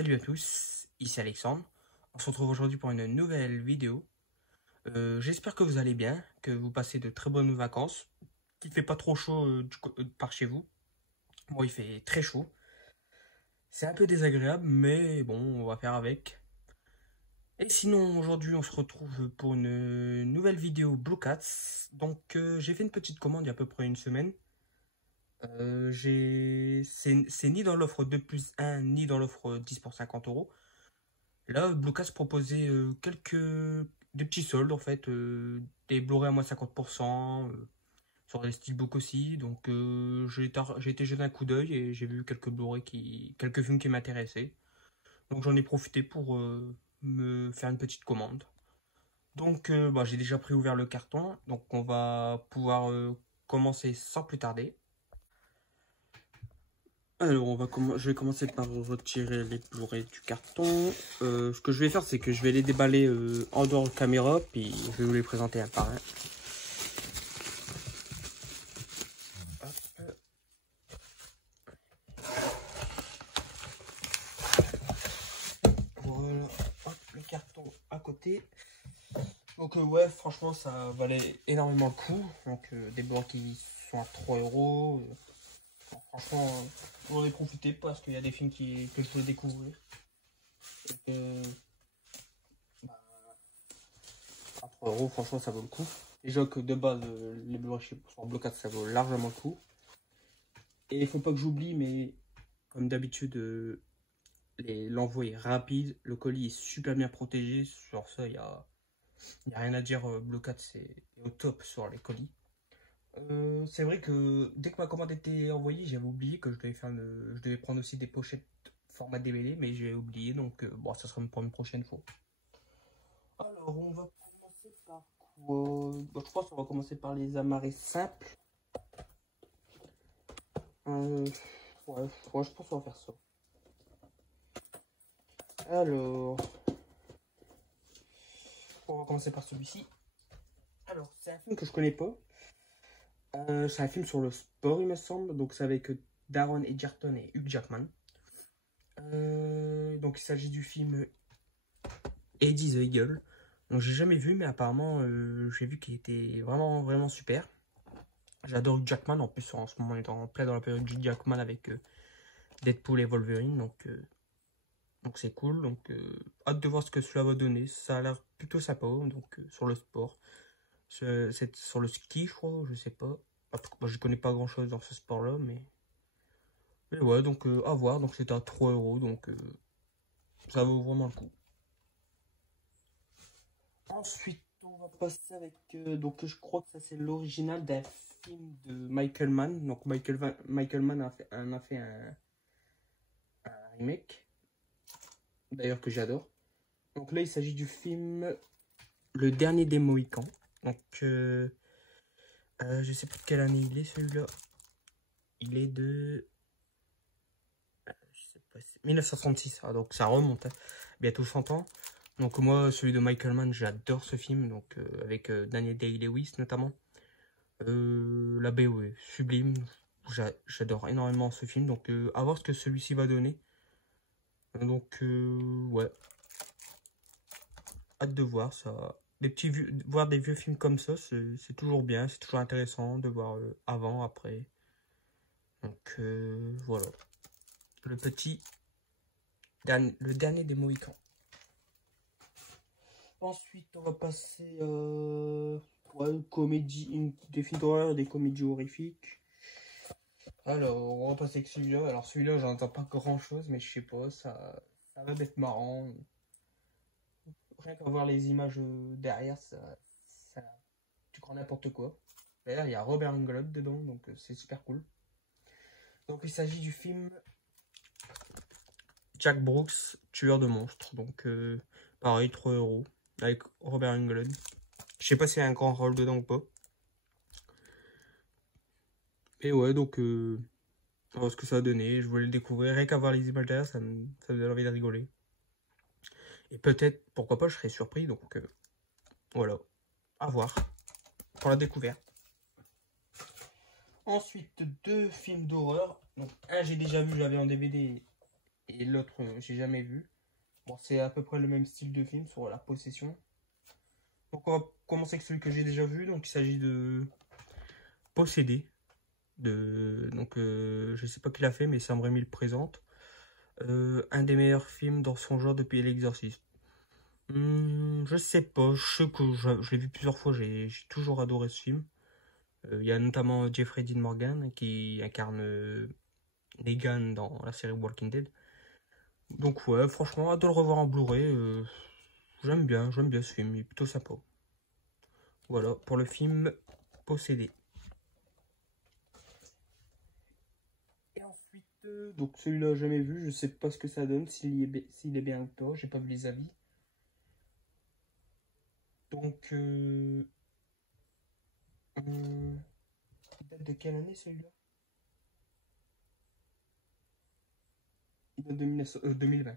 Salut à tous, ici Alexandre. On se retrouve aujourd'hui pour une nouvelle vidéo. J'espère que vous allez bien, que vous passez de très bonnes vacances, qu'il fait pas trop chaud par chez vous. Moi, il fait très chaud. C'est un peu désagréable, mais bon, on va faire avec. Et sinon, aujourd'hui, on se retrouve pour une nouvelle vidéo Blue Cats. Donc, j'ai fait une petite commande il y a à peu près une semaine. C'est ni dans l'offre 2 plus 1, ni dans l'offre 10 pour 50 euros. Là, Bluecast proposait des petits soldes en fait, des Blu-ray à moins 50%, sur les steelbooks aussi. Donc j'ai été jeter un coup d'œil et j'ai vu quelques Blu-ray quelques films qui m'intéressaient. Donc j'en ai profité pour me faire une petite commande. Donc bah, j'ai déjà ouvert le carton, donc on va pouvoir commencer sans plus tarder. Alors, je vais commencer par retirer les Blu-ray du carton. Ce que je vais faire, c'est que je vais les déballer en dehors de caméra, puis je vais vous les présenter un par un. Hop. Voilà, hop, le carton à côté. Donc ouais, franchement, ça valait énormément le coup. Donc des Blu-ray qui sont à 3 euros. Franchement, j'en ai profité parce qu'il y a des films que je peux découvrir. Et que, à 3 euros, franchement, ça vaut le coup. Déjà que de base, les Blu-ray sur Blocade, ça vaut largement le coup. Et il faut pas que j'oublie, mais comme d'habitude, l'envoi est rapide. Le colis est super bien protégé. Sur ça, il y a rien à dire. Blocade, c'est au top sur les colis. C'est vrai que dès que ma commande était envoyée, j'avais oublié que je devais prendre aussi des pochettes format DVD, mais j'ai oublié, donc bon, ça sera pour une prochaine fois. Alors, on va commencer par quoi? Bon, je pense qu'on va commencer par les amarrés simples. Ouais, je pense qu'on va faire ça. Alors, on va commencer par celui-ci. Alors, c'est un film que je connais pas. C'est un film sur le sport, il me semble. Donc, c'est avec Taron Egerton et Hugh Jackman. Donc, il s'agit du film Eddie the Eagle. Donc, j'ai jamais vu, mais apparemment, j'ai vu qu'il était vraiment, vraiment super. J'adore Hugh Jackman. En plus, en ce moment, on est en plein dans la période Hugh Jackman avec Deadpool et Wolverine. Donc c'est cool. Donc, hâte de voir ce que cela va donner. Ça a l'air plutôt sympa. Donc, sur le sport. C'est sur le ski, je crois. Je sais pas. En tout cas, moi, je connais pas grand chose dans ce sport-là. Mais ouais, donc à voir. Donc, c'est à 3 euros. Donc, ça vaut vraiment le coup. Ensuite, on va passer avec. Donc, je crois que ça, c'est l'original d'un film de Michael Mann. Donc, Michael Mann en a fait un remake. D'ailleurs, que j'adore. Donc, là, il s'agit du film Le Dernier des Mohicans. Donc, je sais pas de quelle année il est celui-là. Il est de. Je sais pas, 1936. Ah, donc, ça remonte. Hein. Bientôt 100 ans. Donc, moi, celui de Michael Mann, j'adore ce film. Donc, avec Daniel Day-Lewis notamment. La BO est sublime. J'adore énormément ce film. Donc, à voir ce que celui-ci va donner. Donc, ouais. Hâte de voir ça. Voir des vieux films comme ça, c'est toujours bien. C'est toujours intéressant de voir avant, après. Donc, voilà. Le dernier des Mohicans. Ensuite, on va passer ouais, des films d'horreur, des comédies horrifiques. Alors, on va passer avec celui-là. Alors, celui-là, j'en entends pas grand-chose, mais je sais pas, ça va être marrant. Rien qu'à voir les images derrière, tu crois n'importe quoi. D'ailleurs, il y a Robert Englund dedans, donc c'est super cool. Donc, il s'agit du film Jack Brooks, tueur de monstres. Donc, pareil, 3 euros, avec Robert Englund. Je sais pas s'il y a un grand rôle dedans ou pas. Et ouais, donc, on va voir ce que ça va donner. Je voulais le découvrir. Rien qu'à voir les images derrière, ça me donne envie de rigoler. Et peut-être, pourquoi pas, je serais surpris. Donc, voilà. À voir. Pour la découverte. Ensuite, deux films d'horreur. Donc, un, j'ai déjà vu, j'avais en DVD. Et l'autre, j'ai jamais vu. Bon, c'est à peu près le même style de film sur la possession. Donc on va commencer avec celui que j'ai déjà vu. Donc il s'agit de Possédé. Donc je sais pas qui l'a fait, mais Sam Raimi le présente. Un des meilleurs films dans son genre depuis L'Exorciste. Je sais pas, je sais que je l'ai vu plusieurs fois, j'ai toujours adoré ce film. Il y a notamment Jeffrey Dean Morgan qui incarne Negan dans la série Walking Dead. Donc ouais, franchement, hâte de le revoir en Blu-ray. J'aime bien ce film, il est plutôt sympa. Voilà, pour le film Possédé. Et ensuite, donc celui-là, jamais vu, je sais pas ce que ça donne, s'il est bien ou pas, j'ai pas vu les avis. Donc, il date de quelle année celui-là? Il date de 2020.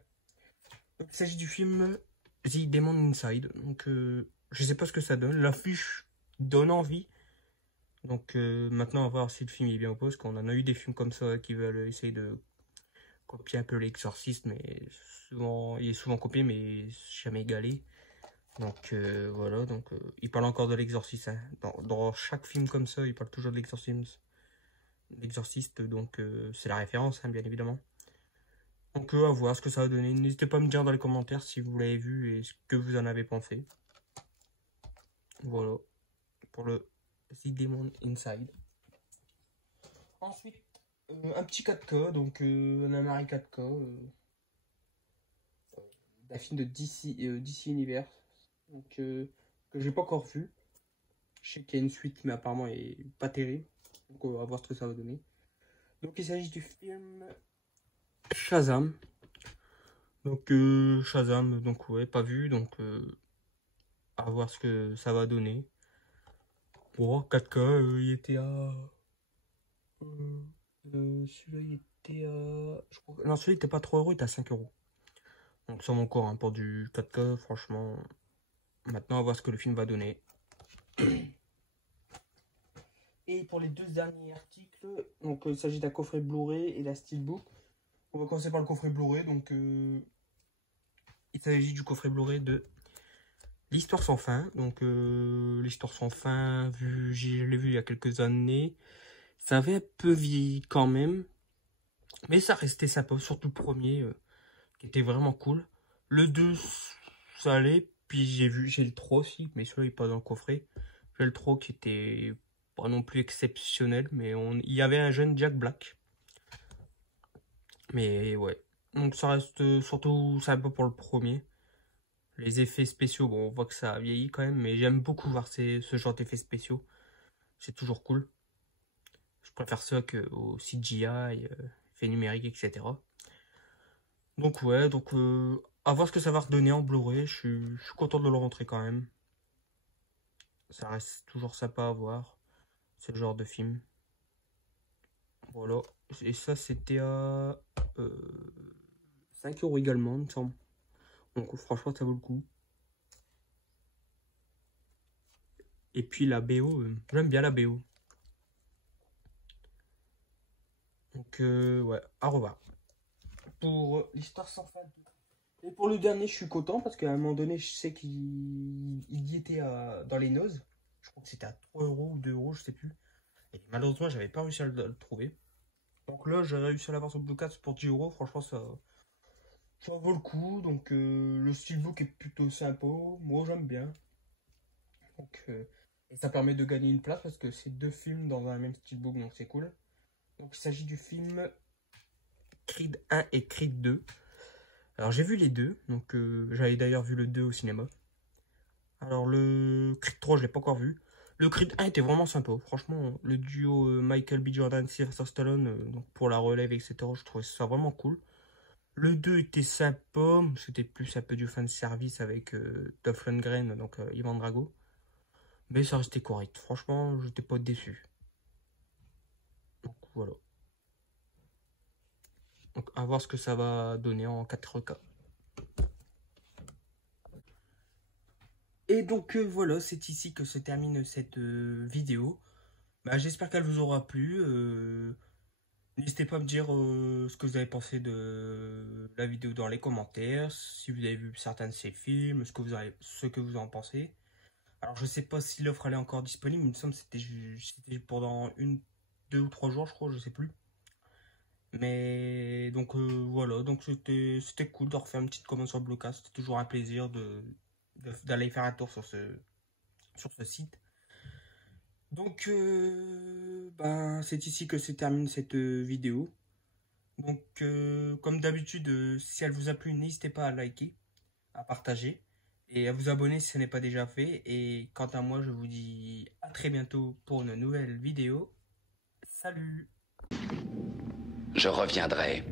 Donc, il s'agit du film The Demon Inside. Donc, je sais pas ce que ça donne. L'affiche donne envie. Donc, maintenant, on va voir si le film est bien ou pas. Parce qu'on en a eu des films comme ça qui veulent essayer de copier un peu l'exorciste. Mais souvent, il est souvent copié, mais jamais égalé. Donc, voilà. Donc, il parle encore de l'exorciste. Hein. Dans chaque film comme ça, il parle toujours de l'exorciste. Donc, c'est la référence, hein, bien évidemment. Donc à voir ce que ça va donner. N'hésitez pas à me dire dans les commentaires si vous l'avez vu et ce que vous en avez pensé. Voilà, pour le The Demon Inside. Ensuite, un petit 4K, donc un Amari 4K d'un film de DC Universe, donc, que j'ai pas encore vu. Je sais qu'il y a une suite, mais apparemment elle est pas terrible. Donc on va voir ce que ça va donner. Donc il s'agit du film Shazam. Donc Shazam, donc ouais, pas vu, donc à voir ce que ça va donner. Bon, 4K, il était à... celui-là, il était à... Non, celui-là, il était pas 3 €, il était à 5 €. Donc ça mon corps, hein, pour du 4K, franchement. Maintenant, on va voir ce que le film va donner. Et pour les deux derniers articles, donc il s'agit d'un coffret Blu-ray et la Steelbook. On va commencer par le coffret Blu-ray, donc il s'agit du coffret Blu-ray de L'Histoire sans fin. Donc L'Histoire sans fin, je l'ai vu il y a quelques années. Ça avait un peu vieilli quand même. Mais ça restait sympa, surtout le premier, qui était vraiment cool. Le 2, ça allait. Puis j'ai le 3 aussi, mais celui-là il n'est pas dans le coffret. J'ai le 3 qui était pas non plus exceptionnel, mais il y avait un jeune Jack Black. Mais ouais. Donc ça reste surtout sympa pour le premier. Les effets spéciaux, bon, on voit que ça a vieilli quand même, mais j'aime beaucoup voir ce genre d'effets spéciaux. C'est toujours cool. Je préfère ça qu'au CGI, effets numériques, etc. Donc ouais, donc à voir ce que ça va redonner en Blu-ray. Je suis content de le rentrer quand même. Ça reste toujours sympa à voir. C'est le genre de film. Voilà. Et ça, c'était à 5 € également, il me semble. Donc franchement, ça vaut le coup. Et puis la BO, j'aime bien la BO. Donc ouais, à revoir. Pour l'Histoire sans fin 2. Et pour le dernier, je suis content parce qu'à un moment donné, je sais qu'il y était dans les noses. Je crois que c'était à 3 € ou 2 €, je sais plus. Et malheureusement, j'avais pas réussi à le trouver. Donc là, j'ai réussi à l'avoir sur Blue4 pour 10 €. Franchement, ça vaut le coup. Donc le steelbook est plutôt sympa. Moi, j'aime bien. Donc, et ça permet de gagner une place parce que c'est deux films dans un même steelbook. Donc c'est cool. Donc il s'agit du film Creed 1 et Creed 2. Alors j'ai vu les deux. Donc j'avais d'ailleurs vu le 2 au cinéma. Alors le Creed 3, je l'ai pas encore vu. Le Creed 1 était vraiment sympa. Franchement, le duo Michael B. Jordan, Sylvester Stallone, donc pour la relève, etc., je trouvais ça vraiment cool. Le 2 était sympa. C'était plus un peu du fan service avec Dolph Lundgren, donc Ivan Drago. Mais ça restait correct. Franchement, j'étais pas déçu. Donc voilà. Donc à voir ce que ça va donner en 4K. Et donc voilà, c'est ici que se termine cette vidéo. Bah, j'espère qu'elle vous aura plu. N'hésitez pas à me dire ce que vous avez pensé de la vidéo dans les commentaires, si vous avez vu certains de ces films, ce que vous en pensez. Alors je sais pas si l'offre elle est encore disponible, il me semble que c'était pendant 2 ou 3 jours, je crois, je sais plus. Mais donc voilà, donc c'était cool de refaire une petite commande sur Blocast. C'était toujours un plaisir d'aller faire un tour sur ce site. Donc ben c'est ici que se termine cette vidéo. Donc comme d'habitude, si elle vous a plu, n'hésitez pas à liker, à partager et à vous abonner si ce n'est pas déjà fait. Et quant à moi, je vous dis à très bientôt pour une nouvelle vidéo. Salut! Je reviendrai.